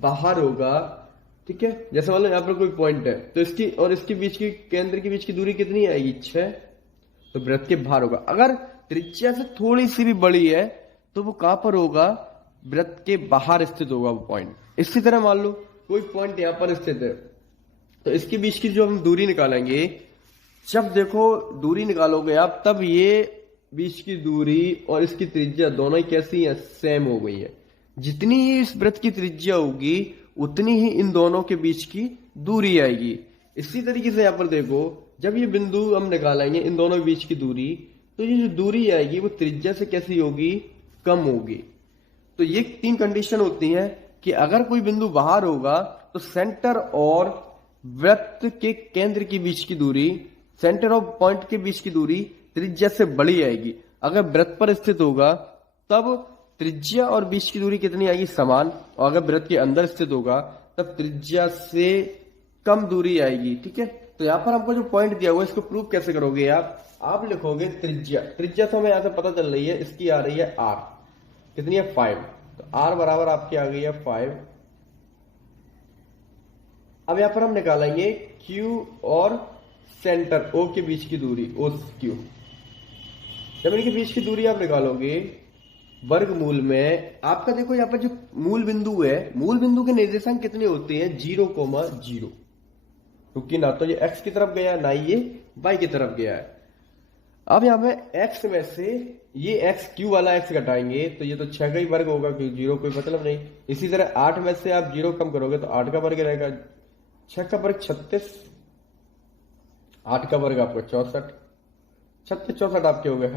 बाहर होगा, ठीक है। जैसे मान लो यहां पर कोई पॉइंट है, तो इसकी और इसके बीच की केंद्र के बीच की दूरी कितनी आएगी 6, तो वृत्त के बाहर होगा। अगर त्रिज्या से थोड़ी सी भी बड़ी है तो वो कहां पर होगा? वृत्त के बाहर स्थित होगा वो पॉइंट। इसी तरह मान लो कोई पॉइंट यहां पर स्थित है, तो इसके बीच की जो हम दूरी निकालेंगे, जब देखो दूरी निकालोगे आप, तब ये बीच की दूरी और इसकी त्रिज्या दोनों ही कैसी है? सेम हो गई है। जितनी ही इस वृत्त की त्रिज्या होगी उतनी ही इन दोनों के बीच की दूरी आएगी। इसी तरीके से यहां पर देखो, जब ये बिंदु हम निकालेंगे इन दोनों के बीच की दूरी, तो ये जो दूरी आएगी वो त्रिज्या से कैसी होगी? कम होगी। तो ये 3 कंडीशन होती है कि अगर कोई बिंदु बाहर होगा तो सेंटर और वृत्त के केंद्र के बीच की दूरी, सेंटर और पॉइंट के बीच की दूरी त्रिज्या से बड़ी आएगी। अगर वृत्त पर स्थित होगा तब त्रिज्या और बीच की दूरी कितनी आएगी? समान। और अगर वृत्त के अंदर स्थित होगा तब त्रिज्या से कम दूरी आएगी, ठीक है। तो यहां पर हमको जो पॉइंट दिया हुआ है इसको प्रूव कैसे करोगे आप लिखोगे त्रिज्या। त्रिज्या तो हमें यहां से पता चल रही है, इसकी आ रही है r, कितनी है 5, तो r बराबर आपकी आ गई है 5। अब यहां पर हम निकालेंगे q और सेंटर O के बीच की दूरी, OQ। जब इनके बीच की दूरी आप निकालोगे वर्गमूल में, आपका देखो यहां पर जो मूल बिंदु है, मूल बिंदु के निर्देशांक कितने होते हैं? 0,0, क्योंकि ना तो ये x की तरफ गया ना ये y की तरफ गया है। अब यहां पे x में से ये x q वाला x घटाएंगे तो ये तो 6 का ही वर्ग होगा, क्योंकि 0 कोई मतलब नहीं। इसी तरह 8 में से आप 0 कम करोगे तो 8 का वर्ग रहेगा, 6 का वर्ग 36, 8 का वर्ग आपका 64, 36 64 आपके हो गए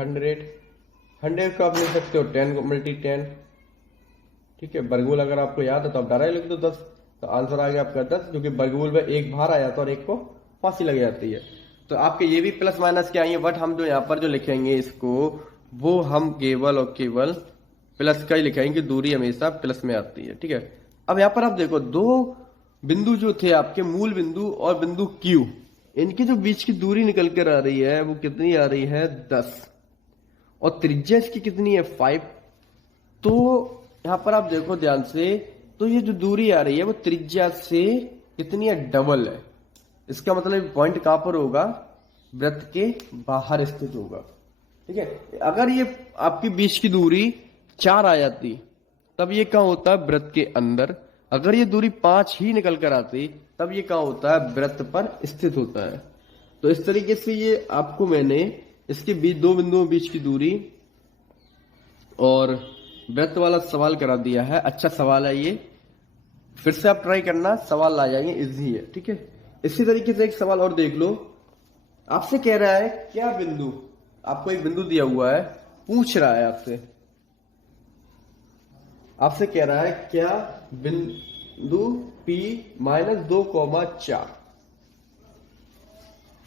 100 को आप लिख सकते हो 10 मल्टी 10, ठीक है। वर्गमूल अगर आपको याद है तो आप डायरेक्ट लिख दो 10, तो आंसर आ गया आपका 10, जो कि वर्गमूल में एक बाहर आया था और एक को फांसी लग जाती है। तो आपके ये भी प्लस माइनस के आएंगे, बट हम जो यहाँ पर जो लिखेंगे इसको, वो हम केवल और केवल प्लस का ही लिखेंगे, दूरी हमेशा प्लस में आती है, ठीक है। अब यहाँ पर आप देखो 2 बिंदु जो थे आपके, मूल बिंदु और बिंदु Q, इनकी जो बीच की दूरी निकल कर आ रही है वो कितनी आ रही है 10, और त्रिज्या इसकी कितनी है 5। तो यहां पर आप देखो ध्यान से, तो ये जो दूरी आ रही है वो त्रिज्या से कितनी है? डबल है। इसका मतलब पॉइंट कहां पर होगा? वृत्त के बाहर स्थित होगा, ठीक है। अगर ये आपकी बीच की दूरी 4 आ जाती तब ये कहां होता है? वृत्त के अंदर। अगर ये दूरी 5 ही निकल कर आती तब ये कहां होता है? वृत्त पर स्थित होता है। तो इस तरीके से ये आपको मैंने इसके बीच 2 बिंदुओं बीच की दूरी और वृत्त वाला सवाल करा दिया है। अच्छा सवाल है ये, फिर से आप ट्राई करना, सवाल ला जाएंगे, इजी है, ठीक है। इसी तरीके से एक सवाल और देख लो, आपसे कह रहा है क्या बिंदु, आपको एक बिंदु दिया हुआ है, पूछ रहा है आपसे कह रहा है क्या बिंदु P -2,4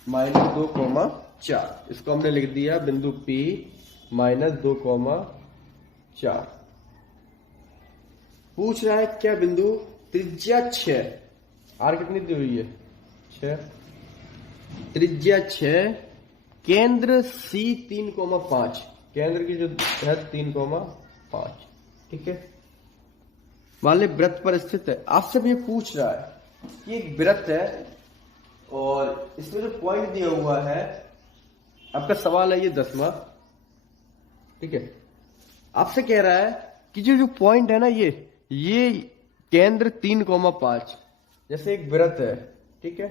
-2,4, इसको हमने लिख दिया बिंदु P -2,4। पूछ रहा है क्या बिंदु त्रिज्या 6, R कितनी दी हुई है 6, त्रिज्या 6, केंद्र C 3,5, केंद्र की जो है 3,5, ठीक है। मान ली वृत्त पर स्थित है, आपसे भी ये पूछ रहा है कि एक वृत्त है और इसमें जो पॉइंट दिया हुआ है, आपका सवाल है ये 10वां, ठीक है। आपसे कह रहा है कि जो पॉइंट है ना, ये केंद्र 3,5, जैसे एक वृत्त है, ठीक है,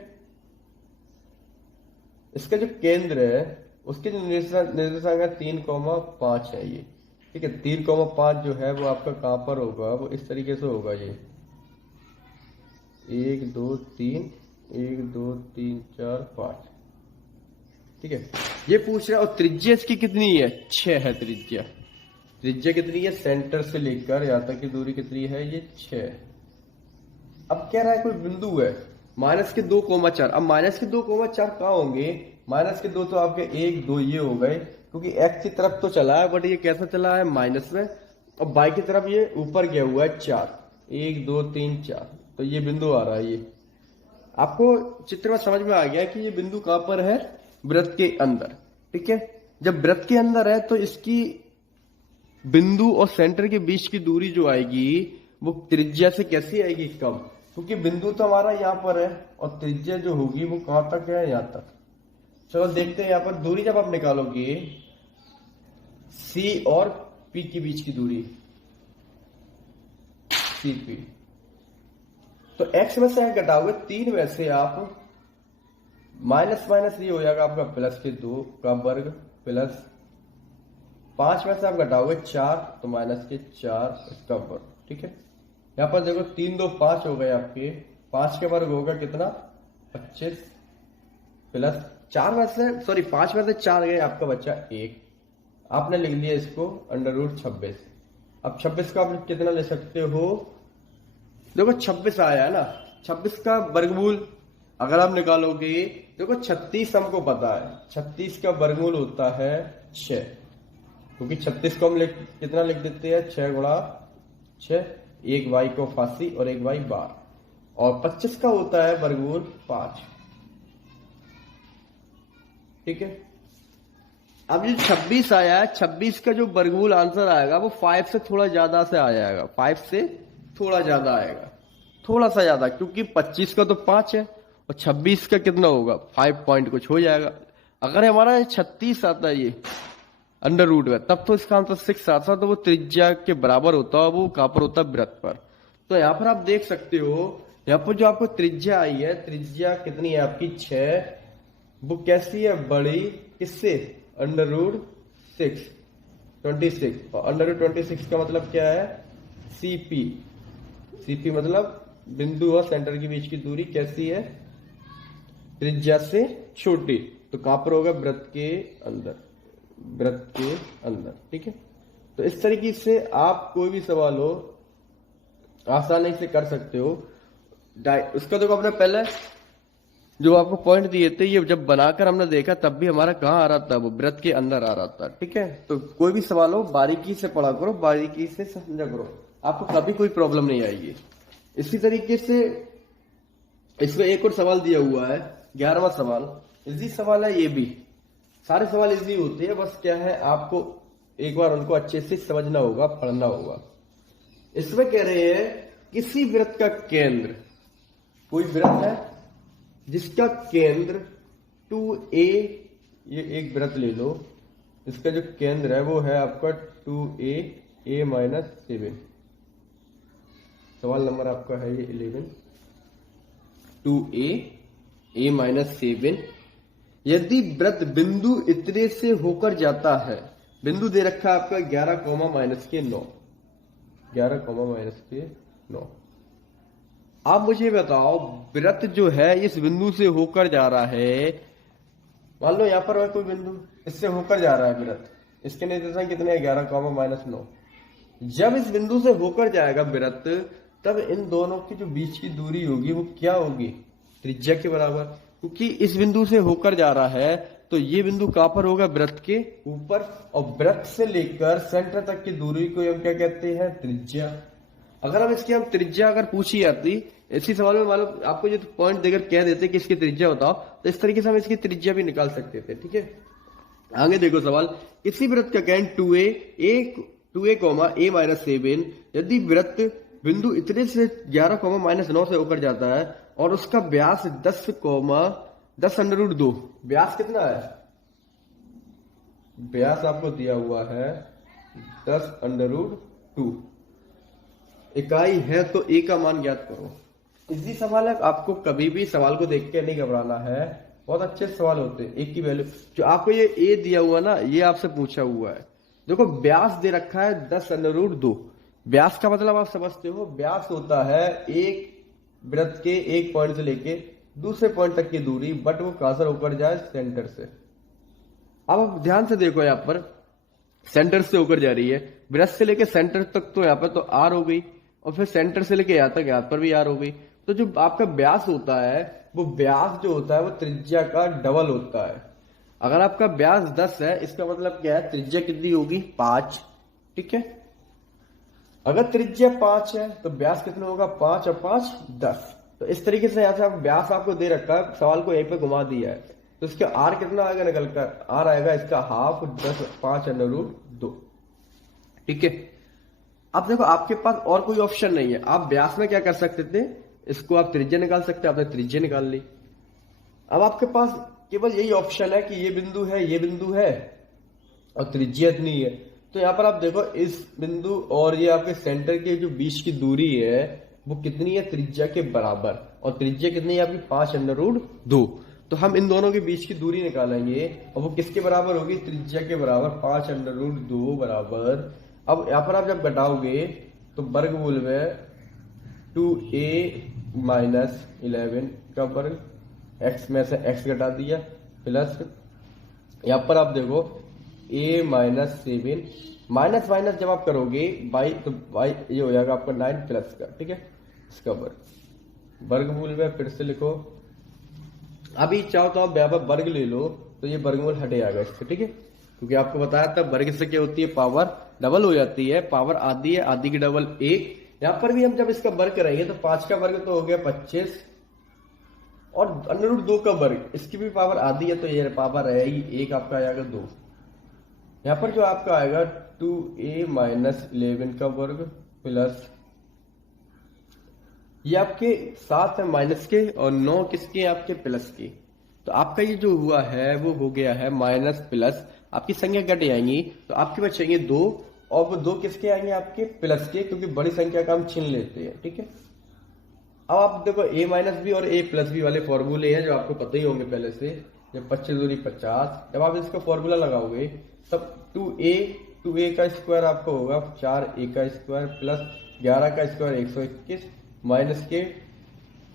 इसका जो केंद्र है उसके जो निर्देशांक है 3,5 है ये, ठीक है। 3,5 जो है वो आपका कहां पर होगा, वो इस तरीके से होगा, ये 1 2 3 1 2 3 4 5, ठीक है। ये पूछ रहा है और त्रिज्या इसकी कितनी है, 6 है त्रिज्या। त्रिज्या कितनी है, सेंटर से लेकर यहां तक की दूरी कितनी है, ये 6। अब कह रहा है कोई बिंदु है -2,4। अब -2,4 कहाँ होंगे, -2 तो आपके 1 2 ये हो गए, क्योंकि x की तरफ तो चला है, बट ये कैसा चला है, माइनस में, और y की तरफ ये ऊपर गया हुआ है 4, 1 2 3 4, तो ये बिंदु आ रहा है। ये आपको चित्र में समझ में आ गया कि ये बिंदु कहां पर है, वृत्त के अंदर, ठीक है। जब वृत्त के अंदर है तो इसकी बिंदु और सेंटर के बीच की दूरी जो आएगी वो त्रिज्या से कैसी आएगी, कम, क्योंकि बिंदु तो हमारा यहाँ पर है और त्रिज्या जो होगी वो कहां तक है, यहां तक। चलो देखते हैं, यहां पर दूरी जब आप निकालोगे C और P के बीच की दूरी, CP, तो x में से घटाओगे 3 में से आप माइनस माइनस ये हो जाएगा आपका +2 का वर्ग, प्लस 5 में से आप घटाओगे 4 तो -4 इसका वर्ग, ठीक है। यहां पर देखो 3 2 5 हो गए आपके, 5 के वर्ग होगा कितना, 25, प्लस 4 में से, सॉरी 5 में से 4 गए, आपका बच्चा 1, आपने लिख लिया इसको √26। अब 26 का आप कितना ले सकते हो, देखो 26 आया है ना, 26 का वर्गमूल अगर आप निकालोगे, देखो 36 हमको पता है, 36 का वर्गमूल होता है 6, क्योंकि 36 को हम कितना लिख देते हैं, 6 गुणा 6, 1 y को फांसी और 1 y बार, और 25 का होता है वर्गमूल 5, ठीक है। अब ये 26 आया है, 26 का जो वर्गमूल आंसर आएगा वो 5 से थोड़ा ज्यादा से आ जाएगा, 5 से थोड़ा ज्यादा आएगा, थोड़ा सा ज्यादा, क्योंकि 25 का तो 5 है और 26 का कितना होगा, 5 पॉइंट कुछ हो जाएगा। अगर हमारा 36 आता है ये √ में, तब तो इसका आंसर 6 आता, तो वो त्रिज्या के बराबर होता है, वो कहां पर होता है, वृत्त पर। तो यहाँ पर आप देख सकते हो, यहाँ पर जो आपको त्रिज्या आई है, त्रिज्या कितनी है आपकी 6, वो कैसी है, बड़ी, किससे, √6, 26, और √26 का मतलब क्या है, CP मतलब बिंदु और सेंटर के बीच की दूरी कैसी है, त्रिज्या से छोटी, तो कहां पर होगा, वृत्त के अंदर, ठीक है। तो इस तरीके से आप कोई भी सवाल हो आसानी से कर सकते हो। उसका देखो अपने पहले जो आपको पॉइंट दिए थे, ये जब बनाकर हमने देखा तब भी हमारा कहाँ आ रहा था, वो वृत्त के अंदर आ रहा था, ठीक है। तो कोई भी सवाल हो बारीकी से पढ़ा करो, बारीकी से समझा करो, आपको कभी कोई प्रॉब्लम नहीं आएगी। इसी तरीके से इसमें एक और सवाल दिया हुआ है, 11वां सवाल, इजी सवाल है ये भी, सारे सवाल इजी होते हैं, बस क्या है आपको एक बार उनको अच्छे से समझना होगा, पढ़ना होगा। इसमें कह रहे हैं किसी वृत्त का केंद्र, कोई वृत्त है जिसका केंद्र 2a, ये एक वृत्त ले लो, इसका जो केंद्र है वो है आपका 2a, a-7, सवाल नंबर आपका है ये 11, 2a, a-7, यदि वृत्त बिंदु इतने से होकर जाता है, बिंदु दे रखा है आपका 11,-9, 11,-9। आप मुझे बताओ वृत्त जो है इस बिंदु से होकर जा रहा है, मान लो यहां पर है कोई बिंदु, इससे होकर जा रहा है वृत्त, इसके निर्देशांक कितने हैं, 11,-9। जब इस बिंदु से होकर जाएगा वृत्त, तब इन दोनों की जो बीच की दूरी होगी वो क्या होगी, त्रिज्या के बराबर, क्योंकि इस बिंदु से होकर जा रहा है तो ये बिंदु कहां पर होगा, वृत्त के ऊपर, और वृत्त से लेकर सेंटर तक की दूरी को हम क्या कहते हैं, त्रिज्या। अगर हम इसकी त्रिज्या अगर पूछी जाती इसी सवाल में, मालूम आपको जो पॉइंट देकर कह देते कि इसकी त्रिज्या बताओ, तो इस तरीके से हम इसकी त्रिज्या भी निकाल सकते थे, ठीक है। आगे देखो सवाल, किसी वृत्त का केंद्र 2a, 2a comma a minus 7 यदि वृत्त बिंदु इतने से 11 कॉमा माइनस 9 से होकर जाता है और उसका व्यास 10 कॉमा 10 अंडर रूट 2, व्यास कितना है, व्यास आपको दिया हुआ है 10 अंडर रूट 2 इकाई है, तो a का मान ज्ञात करो। इसी सवाल है, आपको कभी भी सवाल को देख के नहीं घबराना है, बहुत अच्छे सवाल होते हैं। एक की वैल्यू जो आपको ये a दिया हुआ ना, ये आपसे पूछा हुआ है। देखो व्यास दे रखा है 10 अंडर रूट 2, व्यास का मतलब आप समझते हो, व्यास होता है एक वृत्त के एक पॉइंट से लेके दूसरे पॉइंट तक की दूरी, बट वो कहां से होकर जाए, सेंटर से। अब आप ध्यान से देखो, यहाँ पर सेंटर से होकर जा रही है, वृत्त से लेके सेंटर तक तो यहाँ पर तो आर हो गई, और फिर सेंटर से लेके यहाँ तक यहाँ पर भी आर हो गई। तो जो आपका व्यास होता है, वो व्यास जो होता है वो त्रिज्या का डबल होता है। अगर आपका व्यास 10 है, इसका मतलब क्या है, त्रिज्या कितनी होगी, 5। ठीक है, अगर त्रिज्या 5 है तो व्यास कितना होगा, 5 और 5 10। तो इस तरीके से यहाँ से आप व्यास आपको दे रखा है, सवाल को यहीं पे घुमा दिया है, तो इसका आर कितना आएगा निकल कर, आर आएगा इसका हाफ 10 5 अंडर रूट 2। ठीक है, अब देखो आपके पास और कोई ऑप्शन नहीं है, आप व्यास में क्या कर सकते थे, इसको आप त्रिज्या निकाल सकते, आपने त्रिज्या निकाल ली। अब आपके पास केवल यही ऑप्शन है कि ये बिंदु है, ये बिंदु है और त्रिज्या इतनी है। तो यहां पर आप देखो इस बिंदु और ये आपके सेंटर के जो बीच की दूरी है वो कितनी है, त्रिज्या के बराबर, और त्रिज्या कितनी है आपकी, 5 अंडर रूट 2। तो हम इन दोनों के बीच की दूरी निकालेंगे और वो किसके बराबर होगी, त्रिज्या के बराबर, 5 अंडर रूट 2 बराबर। अब यहां पर आप जब घटाओगे तो वर्गमूल में 2a माइनस 11 का वर्ग, x में से x घटा दिया, प्लस यहां पर आप देखो a माइनस 7, माइनस माइनस जब आप करोगे बाई, तो बाई ये हो जाएगा आपका 9 प्लस का, ठीक है, इसका वर्ग, वर्गमूल में फिर से लिखो। अभी चाहो तो आप यहाँ पर वर्ग ले लो, तो ये वर्गमूल हटे जाएगा इससे, ठीक है, क्योंकि आपको बताया था वर्ग से क्या होती है, पावर डबल हो जाती है, पावर आधी है, आधी की डबल 1। यहां पर भी हम जब इसका वर्ग करेंगे तो 5 का वर्ग तो हो गया 25, और अंडर रूट 2 का वर्ग, इसकी भी पावर आधी है, तो ये पावर रहेगी 1, आपका आएगा 2। यहां पर जो आपका आएगा 2a माइनस 11 का वर्ग प्लस, ये आपके 7 है माइनस के और 9 किसके, आपके प्लस के। तो आपका ये जो हुआ है वो हो गया है माइनस प्लस, आपकी संख्या घट जाएंगी तो आपके बचेंगे 2, और वो 2 किसके आएंगे, आपके प्लस के, क्योंकि बड़ी संख्या का हम छीन लेते हैं। ठीक है, अब आप देखो a माइनस बी और a प्लस बी वाले फॉर्मूले हैं जो आपको पता ही होंगे पहले से। जब 25 दूरी 50, जब आप इसका फॉर्मूला लगाओगे तब 2a का स्क्वायर आपको होगा 4a का स्क्वायर प्लस 11 का स्क्वायर 121 माइनस के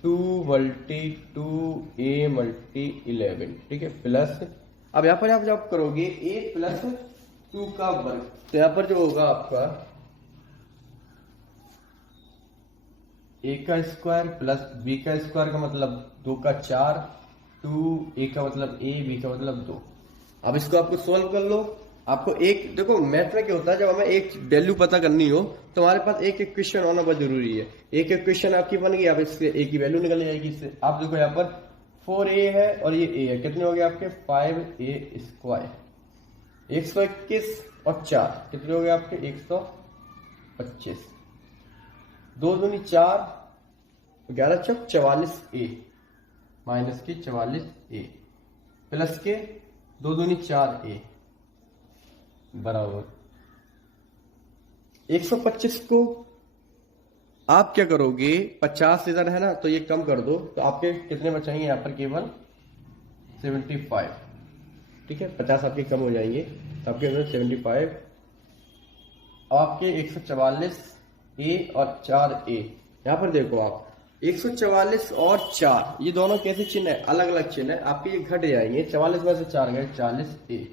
2 मल्टी 2a मल्टी 11, ठीक है, प्लस अब यहाँ पर आप जब करोगे a प्लस 2 का वर्ग, तो यहाँ पर जो होगा आपका a का स्क्वायर प्लस b का स्क्वायर का मतलब 2 का 4, 2a का मतलब a, b का मतलब 2। अब इसको आपको सोल्व कर लो। आपको एक देखो मैथ में क्या होता है, जब हमें एक वैल्यू पता करनी हो तो हमारे पास एक इक्वेशन होना बहुत जरूरी है। एक इक्वेशन आपकी बन गई, अब इससे a की वैल्यू निकल जाएगी। इससे आप देखो यहाँ पर 4a है और ये a है, कितने हो गए आपके 5a स्क्वायर, 121 और 4 कितने हो गए आपके 125, 2 दूनी 4, 11 चौक 44a माइनस के 44a प्लस के 2 दूनी 4a बराबर 125 को आप क्या करोगे, 50 इधर है ना तो ये कम कर दो, तो आपके कितने बचाएंगे यहाँ पर केवल 75, ठीक है, 50 आपके कम हो जाएंगे तो आपके अंदर 75, आपके 144a और 4a। यहाँ पर देखो आप 144 और 4 ये दोनों कैसे चिन्ह है, अलग अलग चिन्ह है, आपके ये घट जाएंगे, 44 में से 4 गए 40a।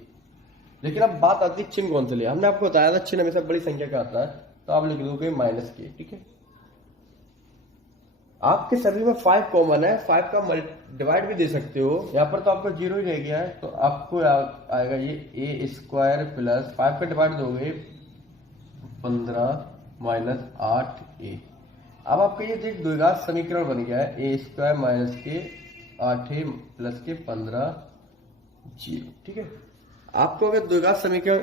लेकिन अब बात आती है चिन्ह कौन से लिया, हमने आपको बताया था चिन्ह हमेशा बड़ी संख्या का आता है, तो आप लिख दोगे माइनस के, ठीक है। आपके सभी में 5 कॉमन है, 5 का डिवाइड भी दे सकते हो, यहाँ पर तो आपका 0 ही रह गया है, तो आपको आएगा ये a स्क्वायर प्लस 5 का डिवाइड दोगे 15 माइनस 8a। अब आपका ये एक द्विघात समीकरण बन गया है, a स्क्वायर माइनस के 8a प्लस के 15 0, ठीक है। आपको अगर द्विघात समीकरण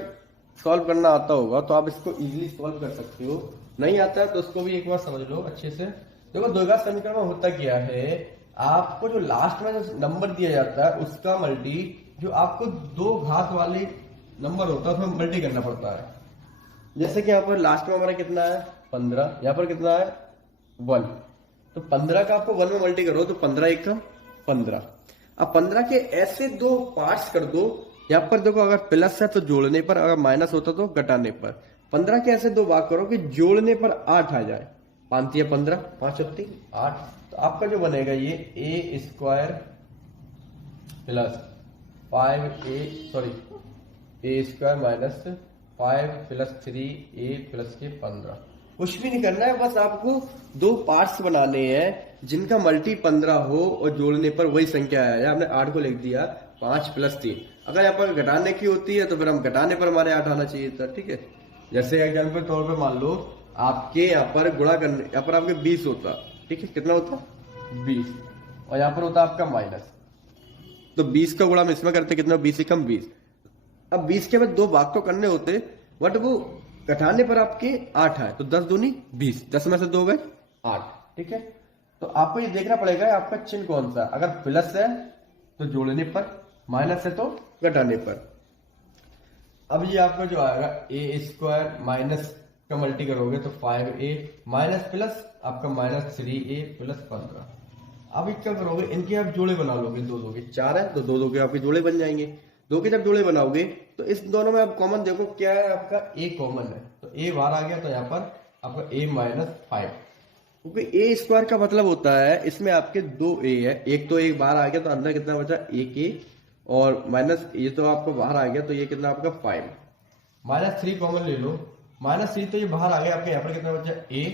सॉल्व करना आता होगा तो आप इसको इजीली सॉल्व कर सकते हो, नहीं आता है तो उसको भी एक बार समझ लो अच्छे से। देखो द्विघात समीकरण में होता क्या है, आपको जो लास्ट में जो नंबर दिया जाता है उसका मल्टी जो आपको दो घात वाले नंबर होता है उसमें मल्टी करना पड़ता है। जैसे कि यहाँ पर लास्ट में हमारा कितना है 15, यहाँ पर कितना है 1, तो 15 का आपको 1 में मल्टी करो तो 15 एक 15। अब 15 के ऐसे दो पार्ट्स कर दो, यहाँ पर देखो अगर प्लस है तो जोड़ने पर, अगर माइनस होता तो घटाने पर। 15 के ऐसे दो भाग करो कि जोड़ने पर 8 आ जाए, 5 या 15, 5 होती 8, तो आपका जो बनेगा ये A square plus A square minus 5 plus 3a plus के 15। कुछ भी नहीं करना है, बस आपको दो पार्ट्स बनाने हैं जिनका मल्टी 15 हो और जोड़ने पर वही संख्या आया। हमने 8 को लिख दिया 5 प्लस 3। अगर यहाँ पर घटाने की होती है तो फिर हम घटाने पर हमारे 8 आना चाहिए था, ठीक है। जैसे एग्जाम्पल तौर पर मान लो आपके यहाँ पर गुणा करने, यहाँ पर आपके 20 होता, ठीक है, कितना होता 20, और यहाँ पर होता आपका माइनस, तो 20 का गुणा हम इसमें करते कितना 20 से कम 20। अब 20 के बाद दो भाग तो करने होते, बट वो घटाने पर आपके 8 है, तो 10 दूनी 20, 10 में से 2 गए 8, ठीक है। तो आपको ये देखना पड़ेगा आपका चिन्ह कौन सा, अगर प्लस है तो जोड़ने पर, माइनस है तो घटाने पर। अब ये आपका जो आएगा ए स्क्वायर माइनस का मल्टी करोगे तो 5a माइनस प्लस आपका माइनस 3a प्लस 15। अब ये क्या करोगे, इनके आप जोड़े बना लोगे, दो दो के 4 है तो दो दो के आपके जोड़े बन जाएंगे। दो के जब जोड़े बनाओगे तो इस दोनों में आप कॉमन देखो क्या है, आपका a कॉमन है, तो a बाहर आ गया, तो यहाँ पर आपका a माइनस 5, क्योंकि ए स्क्वायर का मतलब होता है इसमें आपके दो ए है, एक तो एक बाहर आ गया तो अंदर कितना बचा एक ए, और माइनस ये तो आपको बाहर आ गया तो ये कितना आपका 5, माइनस 3 कॉमन ले लो, माइनस 3 तो ये बाहर आ गया आपके, यहाँ पर कितना बचा ए।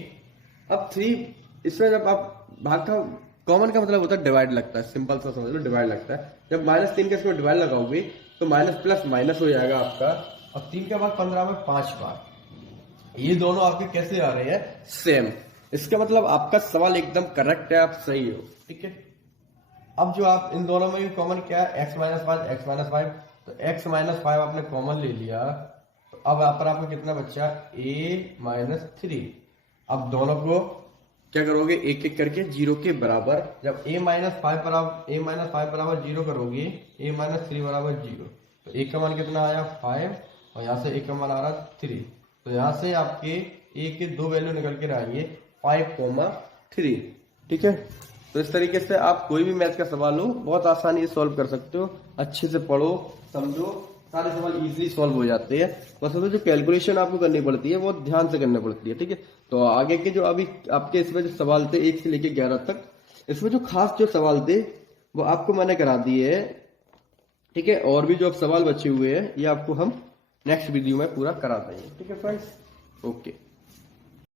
अब 3 इसमें जब आप भाग का कॉमन का मतलब होता है डिवाइड लगता है, सिंपल सा समझ लो डिवाइड लगता है। जब माइनस 3 का इसमें डिवाइड लगाओगे तो माइनस प्लस माइनस हो जाएगा आपका, और 3 के बाद 15 में 5 बार, ये दोनों आपके कैसे आ रहे हैं सेम। इसका मतलब आपका सवाल एकदम करेक्ट है, आप सही हो, ठीक है। अब जो आप इन दोनों में कॉमन क्या है x माइनस 5 x माइनस 5, तो x माइनस 5 आपने कॉमन ले लिया, तो अब यहाँ पर आपको कितना बचा a माइनस 3। अब दोनों को क्या करोगे एक एक करके 0 के बराबर, जब a माइनस 5 बराबर 0 करोगे, a माइनस 3 बराबर 0, तो a का मान कितना आया 5, और यहाँ से a का मान आ रहा 3, तो यहाँ से आपके a के दो वैल्यू निकल के आएंगे 5,3, ठीक है। तो इस तरीके से आप कोई भी मैथ का सवाल हो बहुत आसानी से सॉल्व कर सकते हो, अच्छे से पढ़ो समझो, सारे सवाल इजीली सॉल्व हो जाते हैं। बस उसमें जो कैलकुलेशन आपको करनी पड़ती है वो ध्यान से करनी पड़ती है, ठीक है। तो आगे के जो अभी आपके इसमें जो सवाल थे 1 से लेके 11 तक, इसमें जो खास जो सवाल थे वो आपको मैंने करा दिए है, ठीक है। और भी जो अब सवाल बचे हुए हैं ये आपको हम नेक्स्ट वीडियो में पूरा करा देंगे, ठीक है फ्रेंड्स, ओके।